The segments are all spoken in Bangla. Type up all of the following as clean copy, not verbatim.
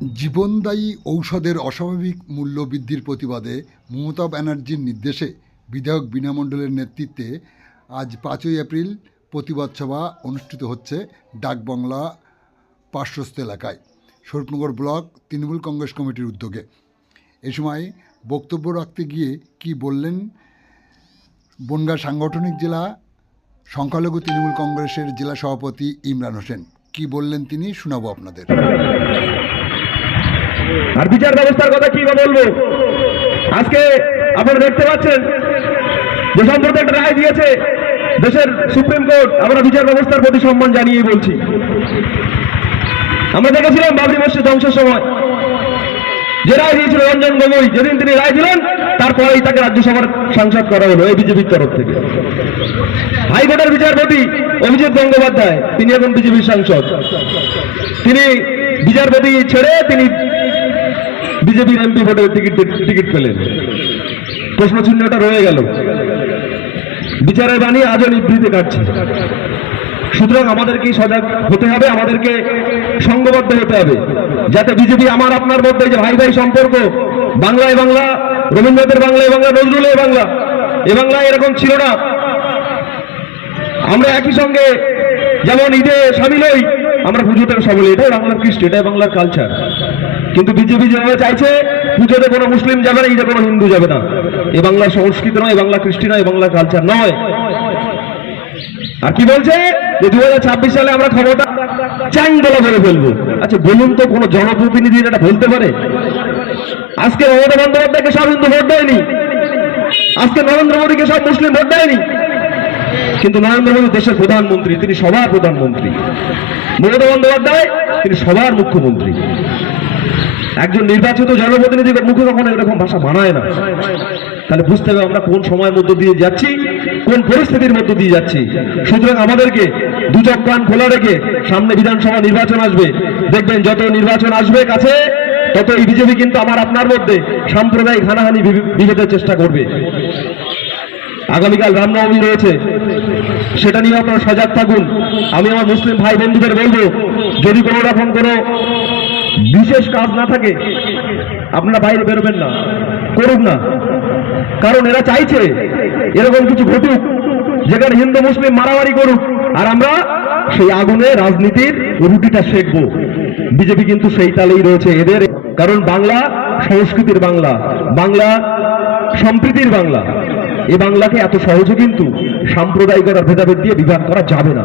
জীবনদায়ী ঔষধের অস্বাভাবিক মূল্য বৃদ্ধির প্রতিবাদে মমতা ব্যানার্জির নির্দেশে বিধায়ক বীণা মণ্ডলের নেতৃত্বে আজ 5ই এপ্রিল প্রতিবাদ সভা অনুষ্ঠিত হচ্ছে ডাকবাংলা পার্শ্বস্থ এলাকায় স্বরূপনগর ব্লক তৃণমূল কংগ্রেস কমিটির উদ্যোগে। এ সময় বক্তব্য রাখতে গিয়ে কি বললেন বনগাঁ সাংগঠনিক জেলা সংখ্যালঘু তৃণমূল কংগ্রেসের জেলা সভাপতি ইমরান হোসেন, কি বললেন তিনি শোনাবো আপনাদের। আর বিচার ব্যবস্থার কথা কি বলবো, আজকে আপনারা দেখতে পাচ্ছেন যে সম্প্রতি একটা রায় দিয়েছে দেশের সুপ্রিম কোর্ট। আমরা বিচার ব্যবস্থার প্রতি সম্মান জানিয়ে বলছি। আমরা দেখেছিলাম বাবরি মসজিদ ধ্বংসের সময় যে রায় দিয়েছিল রঞ্জন গগৈ, যেদিন তিনি রায় দিলেন তারপরেই তাকে রাজ্যসভার সাংসদ করা হলো এই বিজেপির তরফ থেকে। হাইকোর্টের বিচারপতি অভিজিৎ গঙ্গোপাধ্যায়, তিনি এখন বিজেপির সাংসদ, তিনি বিচারপতি ছেড়ে তিনি বিজেপির এমপি ভোটের টিকিট পেলেন। প্রশ্ন চিহ্নটা রয়ে গেল। বিচারের বাণী আজও নিভৃতে কাটছে। সুতরাং আমাদেরকে সজাগ হতে হবে, আমাদেরকে সংঘবদ্ধ হতে হবে, যাতে বিজেপি আমার আপনার মধ্যে যে ভাই ভাই সম্পর্ক, বাংলায় বাংলা, রবীন্দ্রনাথের বাংলায় বাংলা, নজরুলের বাংলা, এ বাংলায় এরকম ছিল না। আমরা একই সঙ্গে যেমন ঈদে সামিল হই, আমরা পুজোতে সবাই, এটাই বাংলার কৃষ্টি, এটাই বাংলার কালচার। কিন্তু বিজেপি যেভাবে চাইছে পুজোতে কোনো মুসলিম যাবে না, ঈদে কোনো হিন্দু যাবে না, এ বাংলার সংস্কৃতি নয়, এ বাংলা কৃষ্টি নয়, এ বাংলার কালচার নয়। আর কি বলছে যে 2026 সালে আমরা ক্ষমতা চ্যাং বলা করে ফেলবো। আচ্ছা বলুন তো, কোন জনপ্রতিনিধি এটা বলতে পারে? আজকে মমতা বন্দ্যোপাধ্যায়কে সব হিন্দু ভোট দেয়নি, আজকে নরেন্দ্র মোদীকে সব মুসলিম ভোট দেয়নি, কিন্তু নরেন্দ্র মোদী দেশের প্রধানমন্ত্রী, তিনি সবার প্রধানমন্ত্রী। মমতা বন্দ্যোপাধ্যায় তিনি সবার মুখ্যমন্ত্রী। একজন নির্বাচিত জনপ্রতিনিধির মুখে কখনো এরকম ভাষা মানায় না। তাহলে বুঝতে হবে আমরা কোন সময়ের মধ্যে দিয়ে যাচ্ছি, কোন পরিস্থিতির মধ্যে দিয়ে যাচ্ছি। সুতরাং আমাদেরকে দু চোখ কান খোলা রেখে, সামনে বিধানসভা নির্বাচন আসবে, দেখবেন যত নির্বাচন আসবে কাছে তত এই বিজেপি কিন্তু আমার আপনার মধ্যে সাম্প্রদায়িক হানাহানি বিভেদের চেষ্টা করবে। আগামীকাল রামনবমী রয়েছে, সেটা নিয়ে আপনারা সজাগ থাকুন। আমি আমার মুসলিম ভাই বন্ধুদের বলবো, যদি কোনো রকম কোনো বিশেষ কাজ না থাকে আপনারা বাইরে বেরোবেন না, করুন না। কারণ এরা চাইছে এরকম কিছু ঘটুক যেখানে হিন্দু মুসলিম মারামারি করুক, আর আমরা সেই আগুনে রাজনীতির রুটিটা সেঁকবো। বিজেপি কিন্তু সেই তালেই রয়েছে এদের। কারণ বাংলা সংস্কৃতির বাংলা, বাংলা সম্প্রীতির বাংলা। এই বাংলাকে এত সহজে কিন্তু সাম্প্রদায়িকতার ভেদাভেদ দিয়ে বিভাগ করা যাবে না।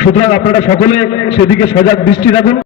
সুতরাং আপনারা সকলে সেদিকে সজাগ দৃষ্টি রাখুন।